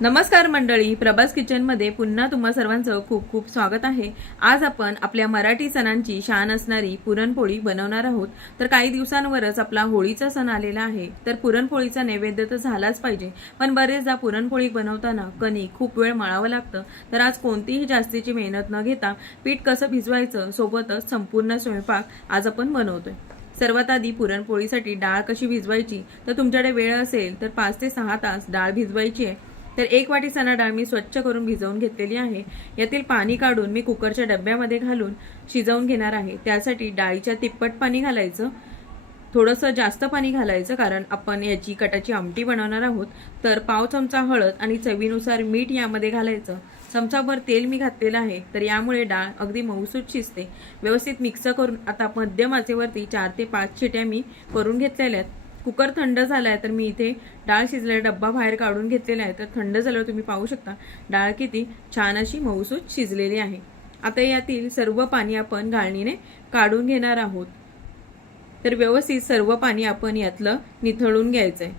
नमस्कार मंडळी, प्रभास किचनमध्ये पुन्हा तुम्हा सर्वांचं खूप खूप स्वागत आहे। आज आपण आपल्या मराठी सणांची शान असणारी पुरणपोळी बनवणार आहोत। तर काही दिवसांवरच आपला होळीचा सण आलेला आहे, तर पुरणपोळीचा नैवेद्य तर झालाच पाहिजे, पण बरेचदा पुरणपोळी बनवताना कणिक खूप वेळ मळावं लागतं। तर आज कोणतीही जास्तीची मेहनत न घेता पीठ कसं भिजवायचं सोबतच संपूर्ण स्वयंपाक आज आपण बनवतोय। सर्वात आधी पुरणपोळीसाठी डाळ कशी भिजवायची, तर तुमच्याकडे वेळ असेल तर 5 ते 6 तास डाळ भिजवायची आहे। तर 1 वाटी चणा डाळ मी स्वच्छ करून भिजवून घेतलेली आहे। यातील पाणी काढून मी कुकरच्या डब्यामध्ये घालून शिजवून घेणार आहे। त्यासाठी डाळीच्या तिप्पट पाणी घालायचं, थोडंसं जास्त पाणी घालायचं कारण आपण याची कटाची आमटी बनवणार आहोत। तर पाव चमचा हळद आणि चवीनुसार मीठ यामध्ये घालायचं। चमचाभर तेल मी घातलेलं आहे, तर यामुळे डाळ अगदी मऊसूत शिजते। व्यवस्थित मिक्स करून आता मध्यम आचेवरती 4 ते 5 शिट्या मी करून घेतलेल्या आहेत। कुकर थंड झालाय, तर मी इथे डाळ शिजलेला डब्बा बाहेर काढून घेतलेला आहे। तर थंड झाल्यावर तुम्ही पाहू शकता डाळ किती छान अशी मऊसूत शिजलेली आहे। आता यातील सर्व पाणी आपण गाळणीने काढून घेणार आहोत। तर व्यवस्थित सर्व पाणी आपण यातलं निथळून घ्यायचंय।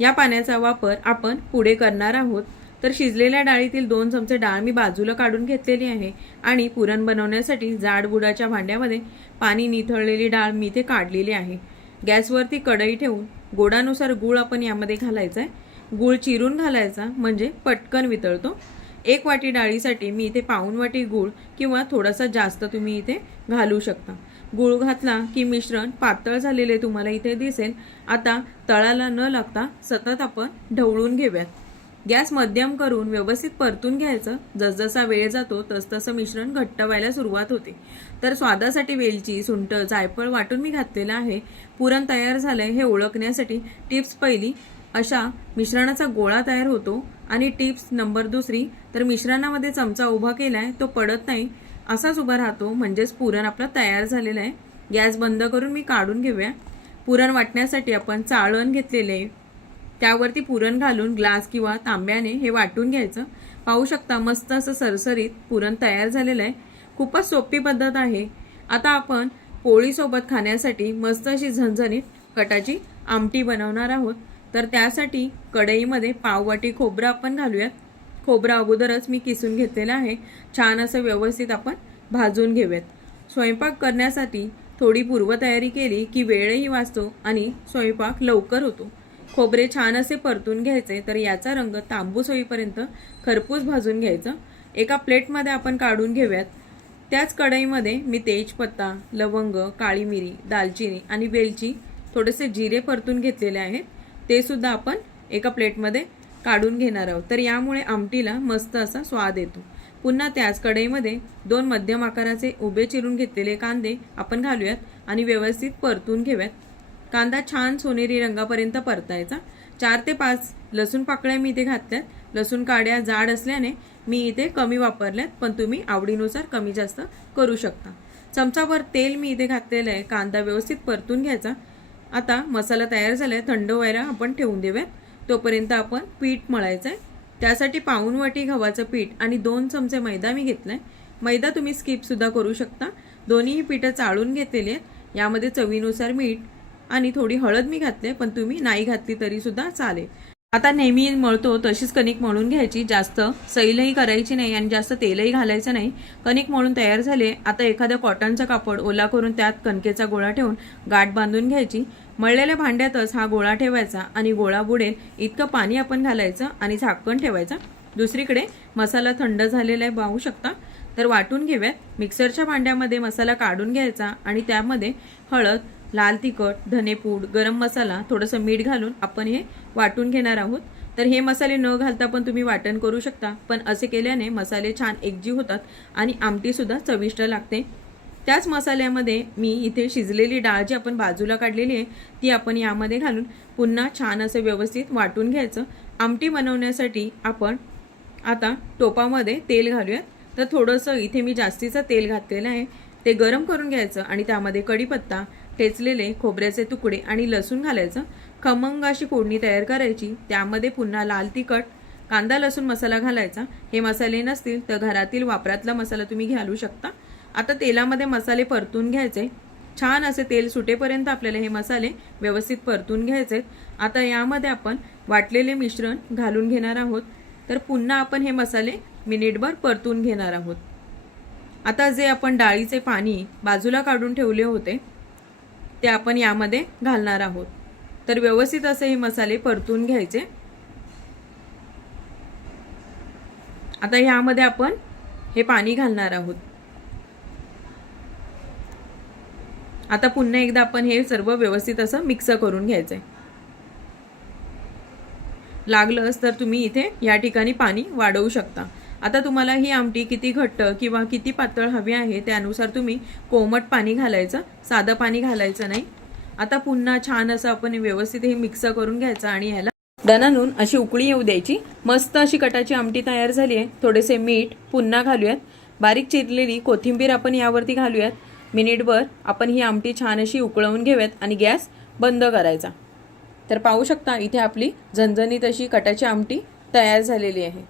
या पाण्याचा वापर आपण पुढे करणार आहोत। तर शिजलेल्या डाळीतील 2 चमचे डाळ मी बाजूला काढून घेतलेली आहे आणि पुरण बनवण्यासाठी जाड बुडाच्या भांड्यामध्ये पाणी निथळलेली डाळ मी इथे काढलेली आहे। गॅसवरती कढई ठेवून गोडानुसार गूळ आपण यामध्ये घालायचा आहे। गूळ चिरून घालायचा म्हणजे पटकन वितळतो। 1 वाटी डाळीसाठी मी इथे पाऊण वाटी गूळ किंवा थोडासा जास्त तुम्ही इथे घालू शकता। गूळ घातला की मिश्रण पातळ झालेले तुम्हाला इथे दिसेल। आता तळाला न लागता सतत आपण ढवळून घेऊयात। गॅस मध्यम करून व्यवस्थित परतून घ्यायचं। जसजसा वेळ जातो तसतसं मिश्रण घट्ट व्हायला सुरुवात होते। तर स्वादासाठी वेलची, सुंठ, जायफळ वाटून मी घातलेलं आहे। पुरण तयार झालंय हे ओळखण्यासाठी टिप्स पहिली, अशा मिश्रणाचा गोळा तयार होतो आणि टिप्स नंबर दुसरी, तर मिश्रणामध्ये चमचा उभा केलाय तो पडत नाही, असाच उभा राहतो, म्हणजेच पुरण आपलं तयार झालेलं आहे। गॅस बंद करून मी काढून घेऊया। पुरण वाटण्यासाठी आपण चाळण घेतलेले, त्यावरती पुरण घालून ग्लास किंवा तांब्याने हे वाटून घ्यायचं। पाहू शकता मस्त असं सरसरीत पुरण तयार झालेलं आहे। खूपच सोपी पद्धत आहे। आता आपण पोळीसोबत खाण्यासाठी मस्त अशी झणझणीत कटाची आमटी बनवणार आहोत। तर त्यासाठी कढईमध्ये पाव वाटी खोबरं आपण घालूयात। खोबरं अगोदरच मी किसून घेतलेलं आहे। छान असं व्यवस्थित आपण भाजून घेऊयात। स्वयंपाक करण्यासाठी थोडी पूर्वतयारी केली की वेळही वाचतो आणि स्वयंपाक लवकर होतो। खोबरे छान असे परतून घ्यायचे, तर याचा रंग तांबूस होईपर्यंत खरपूस भाजून घ्यायचं। एका प्लेटमध्ये आपण काढून घेऊयात। त्याच कढईमध्ये मी तेजपत्ता, लवंग, काळी मिरी, दालचिनी आणि वेलची, थोडेसे जिरे परतून घेतलेले आहेत, ते सुद्धा आपण एका प्लेटमध्ये काढून घेणार आहोत। तर यामुळे आमटीला मस्त असा स्वाद येतो। पुन्हा त्याच कढईमध्ये 2 मध्यम आकाराचे उभे चिरून घेतलेले कांदे आपण घालूयात आणि व्यवस्थित परतून घेऊयात। कांदा छान सोनेरी रंगापर्यंत परतायचा। 4 ते 5 लसूण पाकळ्या मी इथे घातल्यात। लसूण काड्या जाड असल्याने मी इथे कमी वापरल्यात, पण तुम्ही आवडीनुसार कमी जास्त करू शकता। चमचाभर तेल मी इथे घातलेलं आहे। कांदा व्यवस्थित परतून घ्यायचा। आता मसाला तयार झालाय, थंड व्हायला आपण ठेवून देऊयात। तोपर्यंत आपण पीठ मळायचं आहे। त्यासाठी पाऊण वाटी गव्हाचं पीठ आणि 2 चमचे मैदा मी घेतलाय। मैदा तुम्ही स्किप सुद्धा करू शकता। दोन्ही पीठं चाळून घेतलेली आहेत। यामध्ये चवीनुसार मीठ आणि थोडी हळद मी घातले, पण तुम्ही नाही घातली तरी सुद्धा चालेल। आता नेहमी मळतो तशीच कणिक मळून घ्यायची, जास्त सैलही करायची नाही आणि जास्त तेलही घालायचं नाही। कणिक मळून तयार झाले। आता एखाद्या कॉटनचा कापड ओला करून त्यात कणकेचा गोळा ठेवून गाठ बांधून घ्यायची। मळलेल्या भांड्यातच हा गोळा ठेवायचा आणि गोळा बुडेल इतकं पाणी आपण घालायचं आणि झाकण ठेवायचं। दुसरीकडे मसाला थंड झालेला आहे, पाहू शकता। तर वाटून घेऊयात। मिक्सरच्या भांड्यामध्ये मसाला काढून घ्यायचा आणि त्यामध्ये हळद, लाल तिखट, धनेपूड, गरम मसाला, थोडंसं मीठ घालून आपण हे वाटून घेणार आहोत। तर हे मसाले न घालता पण तुम्ही वाटण करू शकता, पण असे केल्याने मसाले छान एकजीव होतात आणि आमटी सुद्धा चविष्ट लागते। त्याच मसाल्यामध्ये मी इथे शिजलेली डाळ जी आपण बाजूला काढलेली आहे ती आपण यामध्ये घालून पुन्हा छान असं व्यवस्थित वाटून घ्यायचं। आमटी बनवण्यासाठी आपण आता टोपामध्ये तेल घालूयात। तर थोडंसं इथे मी जास्तीचं तेल घातलेलं आहे, ते गरम करून घ्यायचं आणि त्यामध्ये कढीपत्ता, ठेचलेले खोबऱ्याचे तुकडे आणि लसूण घालायचं। खमंग अशी फोडणी तयार करायची। त्यामध्ये पुन्हा लाल तिखट, कांदा लसूण मसाला घालायचा। हे मसाले नसतील तर घरातील वापरातला मसाला तुम्ही घालू शकता। आता तेलामध्ये मसाले परतून घ्यायचे। छान असे तेल सुटेपर्यंत आपल्याला हे मसाले व्यवस्थित परतून घ्यायचे। आता यामध्ये आपण वाटलेले मिश्रण घालून घेणार आहोत. तर पुन्हा आपण हे मसाले मिनिटभर परतून घेणार आहोत. आता जे आपण डाळीचे पाणी बाजूला काढून ठेवले होते ते आपण यामध्ये घालणार आहोत. तर व्यवस्थित असे हे मसाले परतून घ्यायचे. आता यामध्ये आपण हे पाणी घालणार आहोत. आता पुन्हा एकदा आपण हे सर्व व्यवस्थित असं मिक्स करून घ्यायचंय. लागलंच तर तुम्ही इथे या ठिकाणी पाणी वाढवू शकता. आता तुम्हाला ही आमटी किती घट्ट किंवा किती पातळ हवी आहे त्यानुसार तुम्ही कोमट पाणी घालायचं, साधं पाणी घालायचं नाही. आता पुन्हा छान असं आपण व्यवस्थित हे मिक्स करून घ्यायचं आणि ह्याला दणानून अशी उकळी येऊ द्यायची. मस्त अशी कटाची आमटी तयार झाली आहे. थोडेसे मीठ पुन्हा घालूयात. बारीक चिरलेली कोथिंबीर आपण यावरती घालूयात. मिनिटभर आपण ही आमटी छान अशी उकळवून घेऊयात आणि गॅस बंद करायचा. तर पाहू शकता इथे आपली झणझणीत अशी कटाची आमटी तयार झालेली आहे.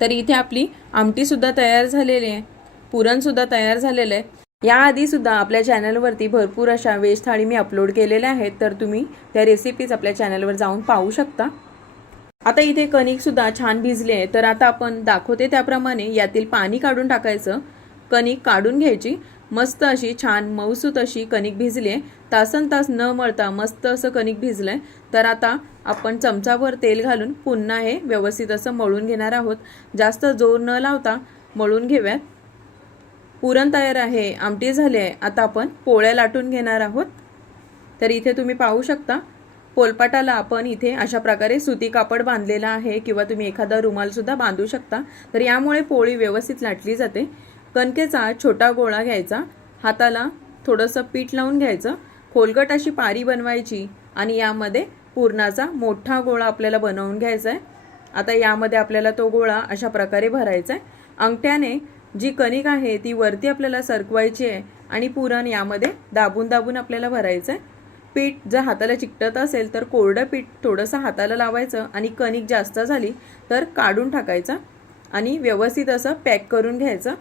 तर इथे आपली आमटी सुद्धा तयार झालेली आहे. पुरण सुद्धा तयार झालेलं आहे. याआधी सुद्धा आपल्या चॅनलवरती भरपूर अशा व्हेज थाळी मी अपलोड केलेल्या आहेत. तर तुम्ही त्या रेसिपीज आपल्या चॅनलवर जाऊन पाहू शकता. आता इथे कणिक सुद्धा छान भिजली आहे. तर आता आपण दाखवते त्याप्रमाणे यातील पाणी काढून टाकायचं. कणिक काढून घ्यायची. मस्त अशी छान मऊसूत अशी कणिक भिजली आहे. तासनतास न मळता मस्त असं कणिक भिजलंय. तर आता आपण चमचाभर तेल घालून पुन्हा हे व्यवस्थित असं मळून घेणार आहोत. जास्त जोर न लावता मळून घेऊयात. पुरण तयार आहे, आमटी झाली आहे. आता आपण पोळ्या लाटून घेणार आहोत. तर इथे तुम्ही पाहू शकता पोलपाटाला आपण इथे अशा प्रकारे सुती कापड बांधलेला आहे किंवा तुम्ही एखादा रुमाल सुद्धा बांधू शकता. तर यामुळे पोळी व्यवस्थित लाटली जाते. कणकेचा छोटा गोळा घ्यायचा, हाताला थोडंसं पीठ लावून घ्यायचं, खोलगट अशी पारी बनवायची आणि यामध्ये पुरणाचा मोठा गोळा आपल्याला बनवून घ्यायचा आहे. आता यामध्ये आपल्याला तो गोळा अशा प्रकारे भरायचा आहे. अंगठ्याने जी कणिक आहे ती वरती आपल्याला सरकवायची आहे आणि पुरण यामध्ये दाबून दाबून आपल्याला भरायचं आहे. पीठ जर हाताला चिकटत असेल तर कोरडं पीठ थोडंसं हाताला लावायचं आणि कणिक जास्त झाली तर काढून टाकायचं आणि व्यवस्थित असं पॅक करून घ्यायचं.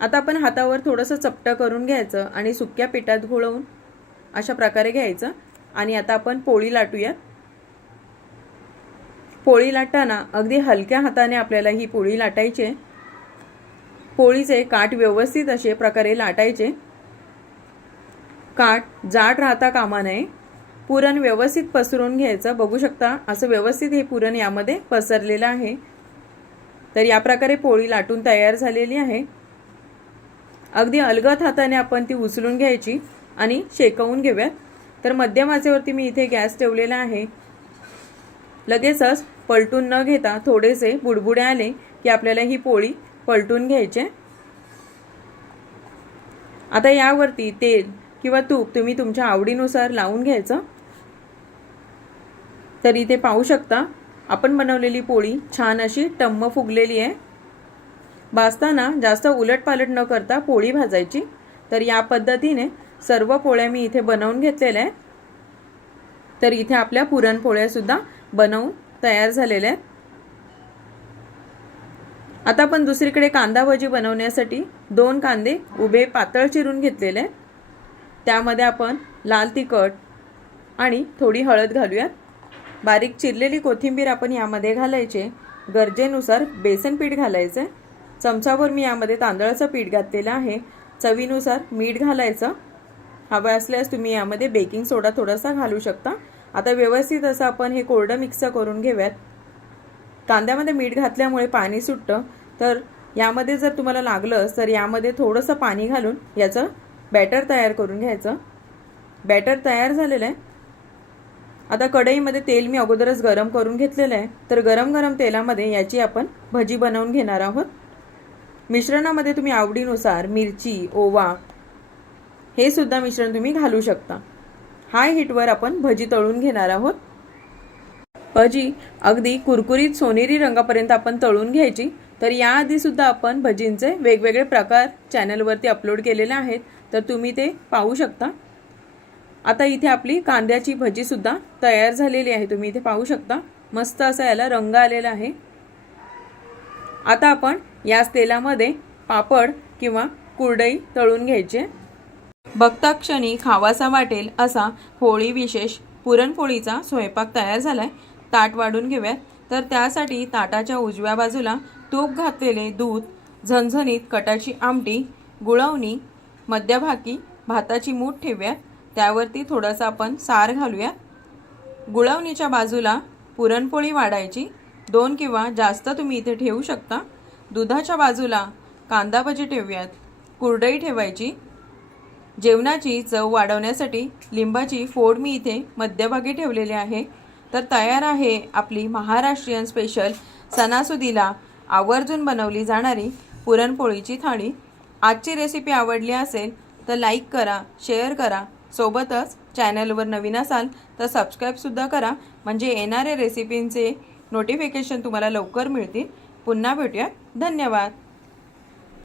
आता आपण हातावर थोडंसं चपटं करून घ्यायचं आणि सुक्या पिठात घोळवून अशा प्रकारे घ्यायचं आणि आता आपण पोळी लाटूयात. पोळी लाटताना अगदी हलक्या हाताने आपल्याला ही पोळी लाटायची आहे. पोळीचे काठ व्यवस्थित असे प्रकारे लाटायचे. काठ जाड राहता कामा नये. पुरण व्यवस्थित पसरून घ्यायचं. बघू शकता असं व्यवस्थित हे पुरण यामध्ये पसरलेलं आहे. तर या प्रकारे पोळी लाटून तयार झालेली आहे. अगदी अलगद हाताने आपण ती उचलून घ्यायची आणि शेकवून घेऊयात. तर मध्यम आचेवरती मी इथे गॅस ठेवलेला आहे. लगेचच पलटून न घेता थोडेसे बुडबुडे आले की आपल्याला ही पोळी पलटून घ्यायचे. आता यावरती तेल किंवा तूप तुम्ही तुमच्या आवडीनुसार लावून घ्यायचं. तर इथे पाहू शकता आपण बनवलेली पोळी छान अशी टम्म फुगलेली आहे. भाजताना जास्त उलटपालट न करता पोळी भाजायची. तर या पद्धतीने सर्व पोळ्या मी इथे बनवून घेतलेल्या आहेत. तर इथे आपल्या पुरणपोळ्या सुद्धा बनवून तयार झालेल्या आहेत. आता आपण दुसरीकडे कांदा भजी बनवण्यासाठी 2 कांदे उभे पातळ चिरून घेतलेले आहेत. त्यामध्ये आपण लाल तिखट आणि थोडी हळद घालूयात. बारीक चिरलेली कोथिंबीर आपण यामध्ये घालायचे. गरजेनुसार बेसन पीठ घालायचे. चमचाभर मी यामध्ये तांदळाचं पीठ घातलेलं आहे. चवीनुसार मीठ घालायचं. हवं असल्यास तुम्ही यामध्ये बेकिंग सोडा थोडासा घालू शकता. आता व्यवस्थित असं आपण हे कोरडं मिक्स करून घेऊयात. कांद्यामध्ये मीठ घातल्यामुळे पाणी सुटतं. तर यामध्ये जर तुम्हाला लागलं तर यामध्ये थोडंसं पाणी घालून याचं बॅटर तयार करून घ्यायचं. बॅटर तयार झालेलं आहे. आता कढईमध्ये तेल मी अगोदरच गरम करून घेतलेलं आहे. तर गरम गरम तेलामध्ये याची आपण भजी बनवून घेणार आहोत. मिश्रणामध्ये तुम्ही आवडीनुसार मिरची, ओवा हे सुद्धा मिश्रण तुम्ही घालू शकता. हाय हीटवर आपण भजी तळून घेणार आहोत. भजी अगदी कुरकुरीत सोनेरी रंगापर्यंत आपण तळून घ्यायची. तर याआधी सुद्धा आपण भजींचे वेगवेगळे प्रकार चॅनलवरती अपलोड केलेले आहेत. तर तुम्ही ते पाहू शकता. आता इथे आपली कांद्याची भजी सुद्धा तयार झालेली आहे. तुम्ही इथे पाहू शकता मस्त असा याला रंग आलेला आहे. आता आपण याच तेलामध्ये पापड किंवा कुरडई तळून घ्यायचे. बघता क्षणी खावासा वाटेल असा होळी विशेष पुरणपोळीचा स्वयंपाक तयार झालाय। ताट वाढून घेऊयात। तर त्यासाठी ताटाच्या उजव्या बाजूला तूप घातलेले दूध, झणझणीत कटाची आमटी, गुळवणी, मध्यभागी भाताची मूठ ठेवूयात। त्यावरती थोडासा आपण सार घालूया। गुळवणीच्या बाजूला पुरणपोळी वाढायची, 2 किंवा जास्त तुम्ही इथे ठेवू शकता। दुधाच्या बाजूला कांदा भजी ठेवूयात, कुरडई ठेवायची। जेवणाची चव वाढवण्यासाठी लिंबाची फोड मी इथे मध्यभागी ठेवलेली आहे। तर तयार आहे आपली महाराष्ट्रीयन स्पेशल सणासुदीला आवर्जून बनवली जाणारी पुरणपोळीची थाळी। आजची रेसिपी आवडली असेल तर लाईक करा, शेअर करा। सोबतच चॅनलवर नवीन असाल तर सबस्क्राईबसुद्धा करा, म्हणजे येणारे रेसिपींचे नोटिफिकेशन तुम्हाला लवकर मिळतील। पुन्हा भेटूया। धन्यवाद।